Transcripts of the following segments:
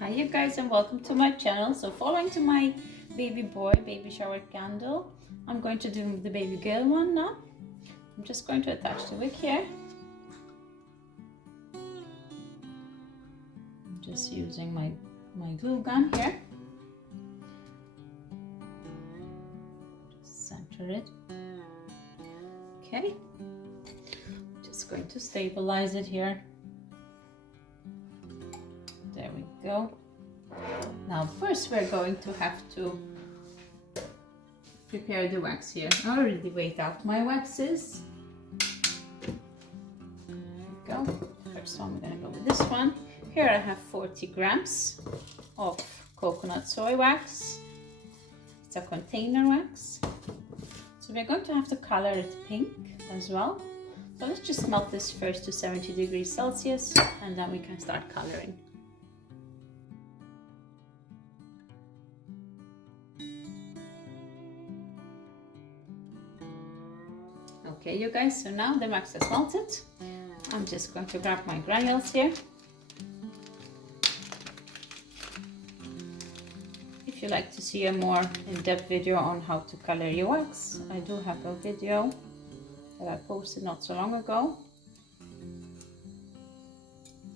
Hi you guys and welcome to my channel. So following to my baby boy baby shower candle, I'm going to do the baby girl one now. I'm just going to attach the wick here. I'm just using my glue gun here. Just center it. Okay. Just going to stabilize it here. There we go. Now first we're going to have to prepare the wax here. I already weighed out my waxes. There we go. First one we're going to go with this one. Here I have 40 grams of coconut soy wax. It's a container wax. So we're going to have to color it pink as well. So let's just melt this first to 70 degrees Celsius and then we can start coloring. Okay, you guys, so now the wax has melted. I'm just going to grab my granules here. If you'd like to see a more in-depth video on how to color your wax, I do have a video that I posted not so long ago.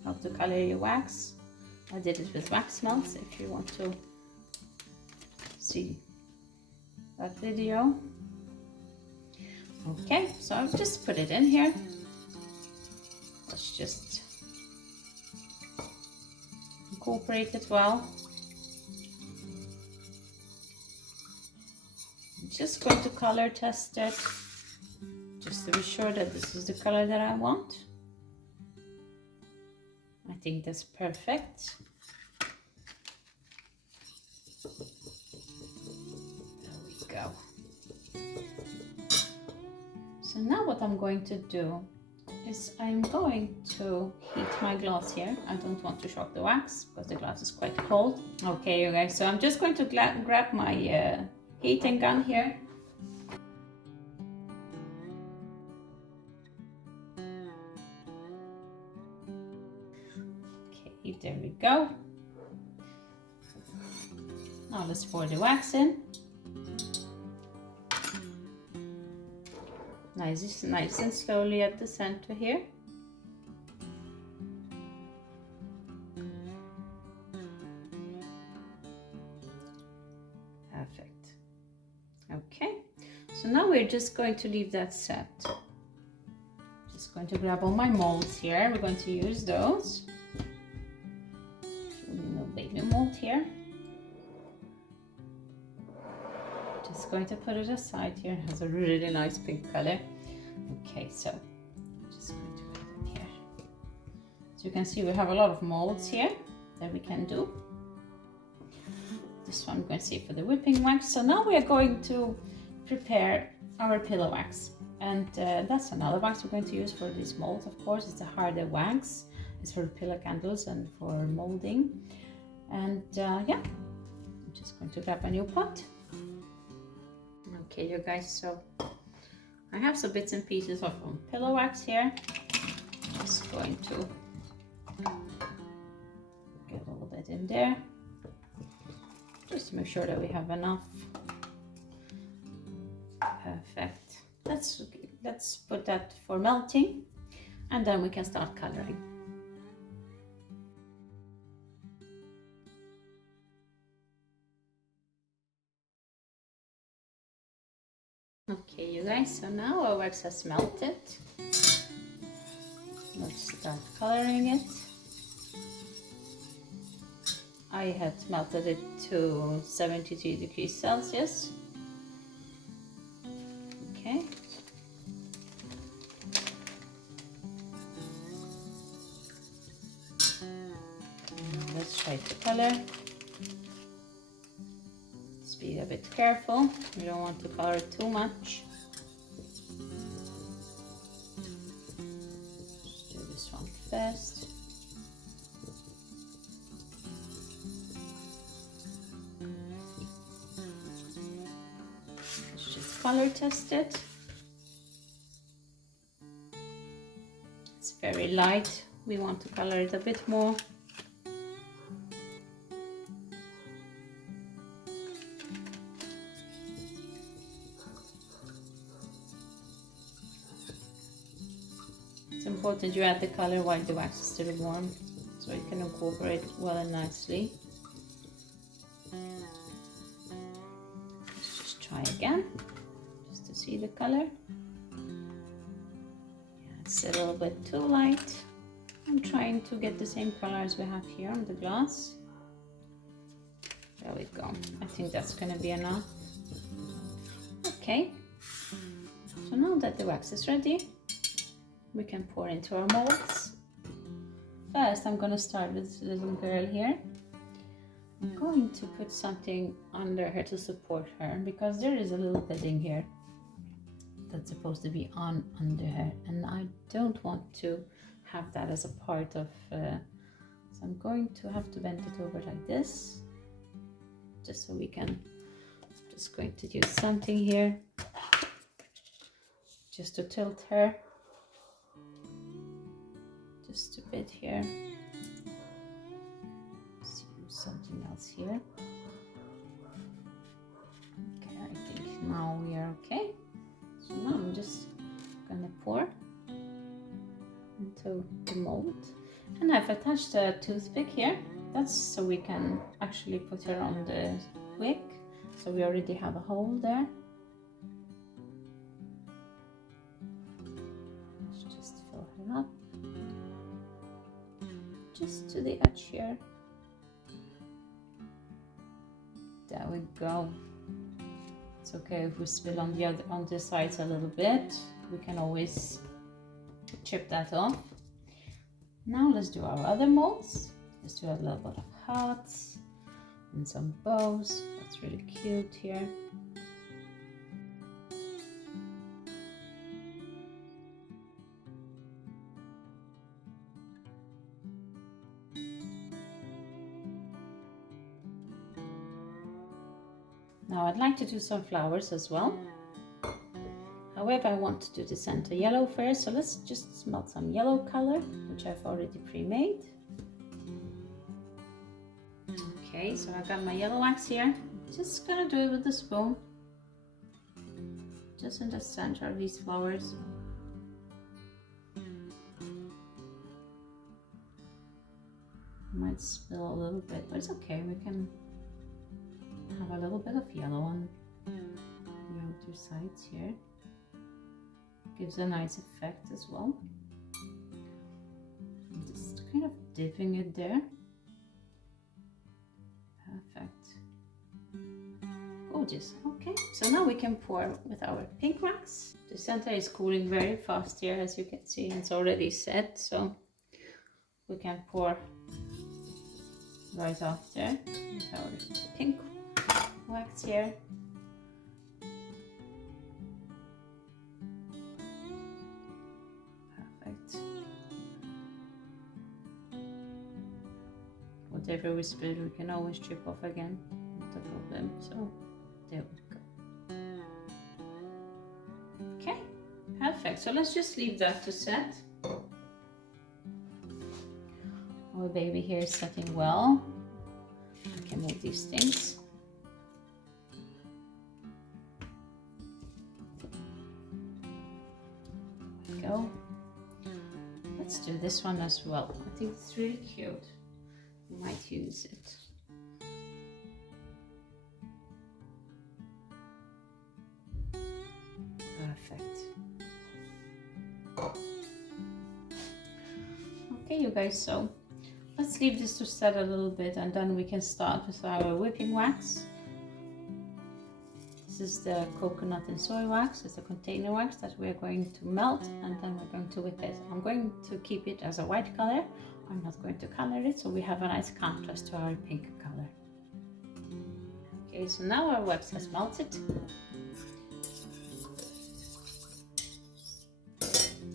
How to color your wax. I did it with wax melts if you want to see that video. Okay, so I've just put it in here. Let's just incorporate it well. I'm just going to color test it, just to be sure that this is the color that I want. I think that's perfect. There we go. So now what I'm going to do is I'm going to heat my glass here. I don't want to shock the wax because the glass is quite cold. Okay, you guys, so I'm just going to grab my heating gun here. Okay, there we go. Now let's pour the wax in. Nice and slowly at the center here. Perfect. Okay, so now we're just going to leave that set. Just going to grab all my molds here. We're going to use those. No baby mold here. Just going to put it aside here. It has a really nice pink color. Okay, so I'm just going to put it in here. So you can see we have a lot of molds here that we can do. This one I'm going to see for the whipping wax. So now we are going to prepare our pillow wax, and that's another wax we're going to use for this mold. Of course, it's a harder wax. It's for pillow candles and for molding. And yeah, I'm just going to grab a new pot. Okay, you guys, so I have some bits and pieces of pillow wax here. Just going to get all that in there, just to make sure that we have enough. Perfect. Let's put that for melting, and then we can start coloring. Okay, you guys, so now our wax has melted. Let's start coloring it. I had melted it to 73 degrees Celsius. Okay. Let's try to color. Be a bit careful, you don't want to color too much. Just do this one first. Let's just color test it. It's very light, we want to color it a bit more. important you add the color while the wax is still warm, so it can incorporate well and nicely. Let's just try again, just to see the color. Yeah, it's a little bit too light. I'm trying to get the same color as we have here on the glass. There we go. I think that's gonna be enough. Okay. So now that the wax is ready, we can pour into our molds. First, I'm gonna start with this little girl here. I'm going to put something under her to support her, because there is a little bedding here that's supposed to be under her, and I don't want to have that as a part of, so I'm going to have to bend it over like this, just so we can, just going to use something here, just to tilt her, just a bit here. Let's use something else here. Okay, I think now we are okay. So now I'm just gonna pour into the mold, and I've attached a toothpick here. That's so we can actually put her on the wick. So we already have a hole there. Let's just fill her up, just to the edge here. There we go. It's okay if we spill on the sides a little bit. We can always chip that off. Now let's do our other molds. Let's do a little bit of hearts and some bows. That's really cute here. Now I'd like to do some flowers as well. However, I want to do the center yellow first, so let's just melt some yellow color, which I've already pre-made. Okay, so I've got my yellow wax here. Just gonna do it with a spoon, just in the center of these flowers. Might spill a little bit, but it's okay. We can have a little bit of yellow on the outer sides here. Gives a nice effect as well. I'm just kind of dipping it there. Perfect. Gorgeous. Okay, so now we can pour with our pink wax. The center is cooling very fast here, as you can see. It's already set, so we can pour right after with our pink wax here. Perfect. Whatever we spill, we can always chip off again, not a problem. So there we go. Okay, perfect. So let's just leave that to set. Our baby here is setting well. I can move these things. There we go. Let's do this one as well. I think it's really cute. We might use it. Perfect. Okay, you guys, so let's leave this to set a little bit, and then we can start with our whipping wax. This is the coconut and soy wax. It's a container wax that we're going to melt, and then we're going to whip it. I'm going to keep it as a white color. I'm not going to color it, so we have a nice contrast to our pink color. Okay, so now our wax has melted.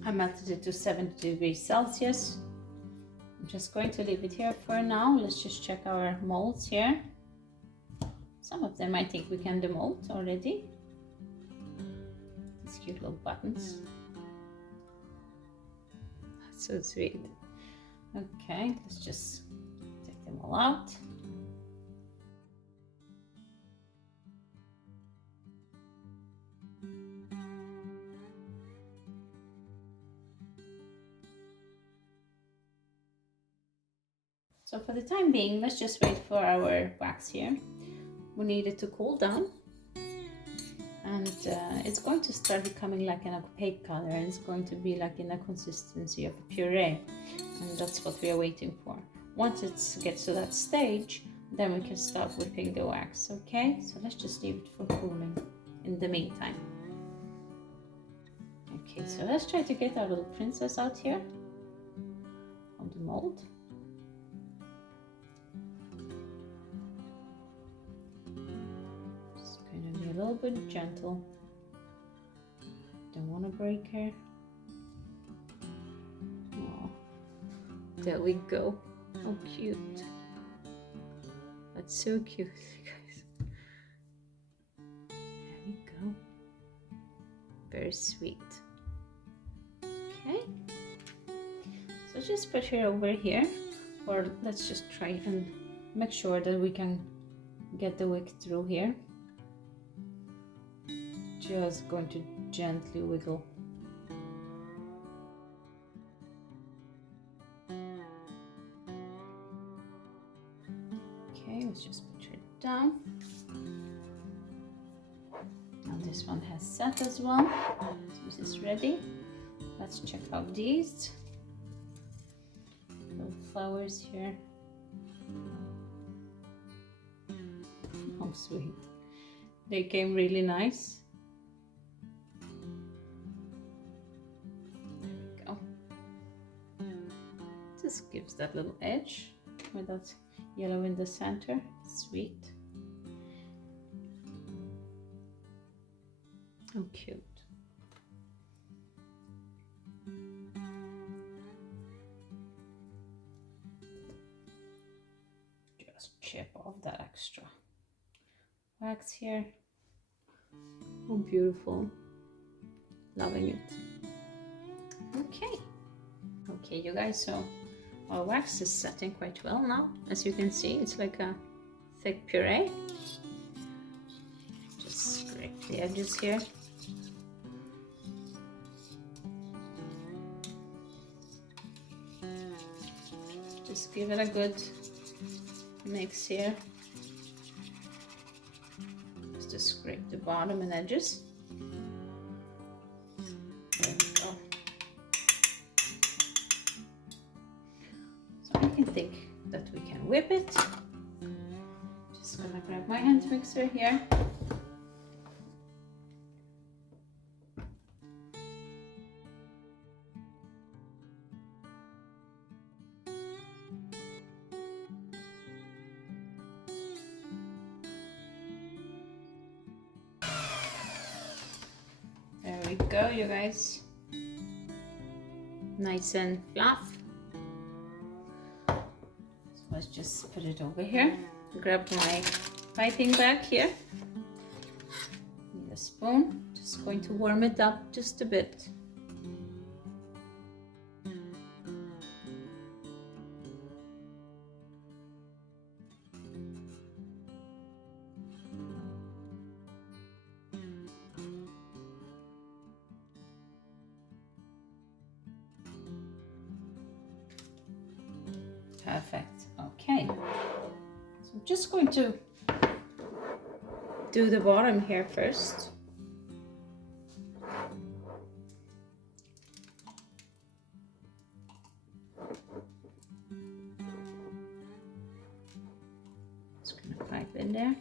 I melted it to 70 degrees Celsius. I'm just going to leave it here for now. Let's just check our molds here. Some of them I think we can demold already. These cute little buttons. That's so sweet. Okay, let's just take them all out. So for the time being, let's just wait for our wax here. We need it to cool down. And it's going to start becoming like an opaque color, and it's going to be like in the consistency of a puree. And that's what we are waiting for. Once it gets to that stage, then we can start whipping the wax, okay? So let's just leave it for cooling in the meantime. Okay, so let's try to get our little princess out here of the mold. Just going to be a little bit gentle. Don't want to break her. Oh, there we go. How cute. That's so cute, guys. There we go. Very sweet. Okay. So just put her over here, or let's just try and make sure that we can get the wick through here. Just going to gently wiggle. Okay, let's just put her down. Now this one has set as well. So this is ready. Let's check out these little flowers here. Oh, sweet. They came really nice. There we go. Just gives that little edge with that yellow in the center. Sweet. How cute. Just chip off that extra wax here. Oh, beautiful. Loving it. Okay, you guys, so our wax is setting quite well now. As you can see, it's like a thick puree. Just scrape the edges here. Just give it a good mix here. Just to scrape the bottom and edges. There we go. So I can think that we can whip it. Just gonna grab my hand mixer here. There we go, you guys. Nice and fluff. So let's just put it over here. Grab my piping bag here. Need a spoon. Just going to warm it up just a bit. Perfect. Okay. So I'm just going to do the bottom here first. Just gonna pipe in there.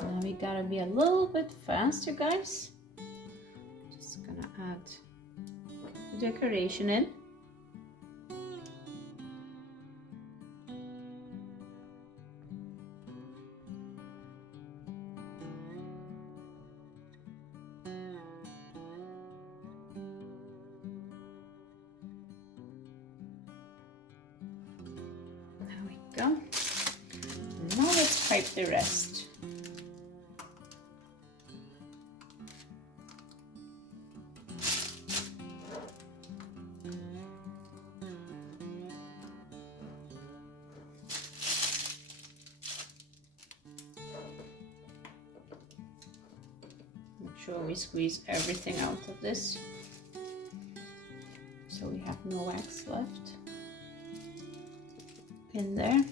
Now we gotta be a little bit faster, guys. Just gonna add the decoration in. There we go. Now let's pipe the rest. sure we squeeze everything out of this so we have no wax left in there.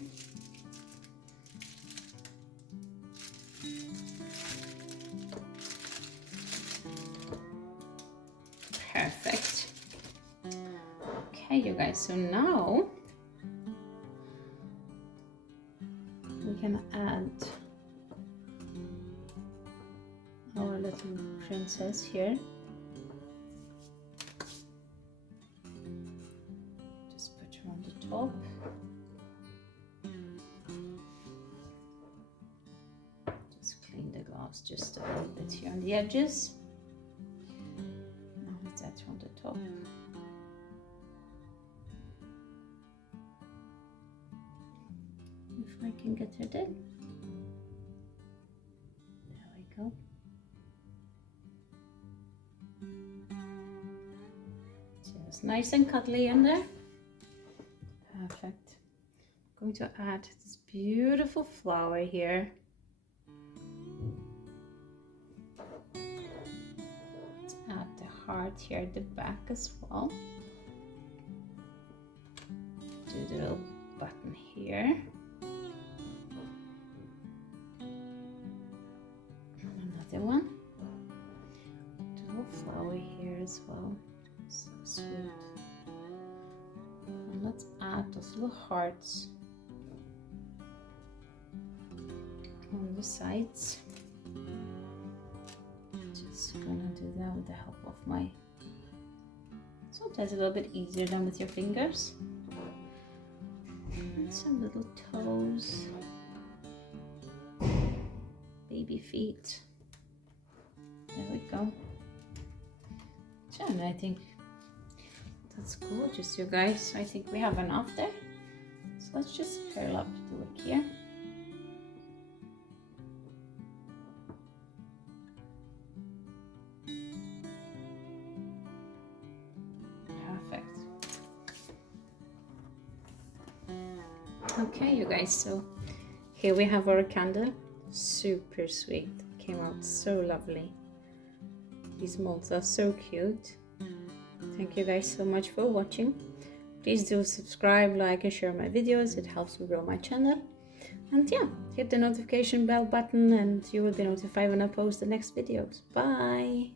Perfect. Okay, you guys, so now we can add our little princess here. Just put her on the top. Just clean the glass just a little bit here on the edges. Now let's add her on the top. If I can get her there. There we go. Just nice and cuddly in there. Perfect. I'm going to add this beautiful flower here. Let's add the heart here at the back as well. Do the little button here. Another one. Do a little flower here as well. So sweet. And let's add those little hearts on the sides. Just gonna do that with the help of my, sometimes a little bit easier than with your fingers. And some little toes, baby feet. There we go. And I think that's gorgeous, you guys. I think we have enough there. So let's just curl up the wick here. Perfect. Okay, you guys, so here we have our candle. Super sweet. Came out so lovely. These molds are so cute. Thank you guys so much for watching. Please do subscribe, like and share my videos. It helps me grow my channel. And yeah, hit the notification bell button and you will be notified when I post the next videos. Bye!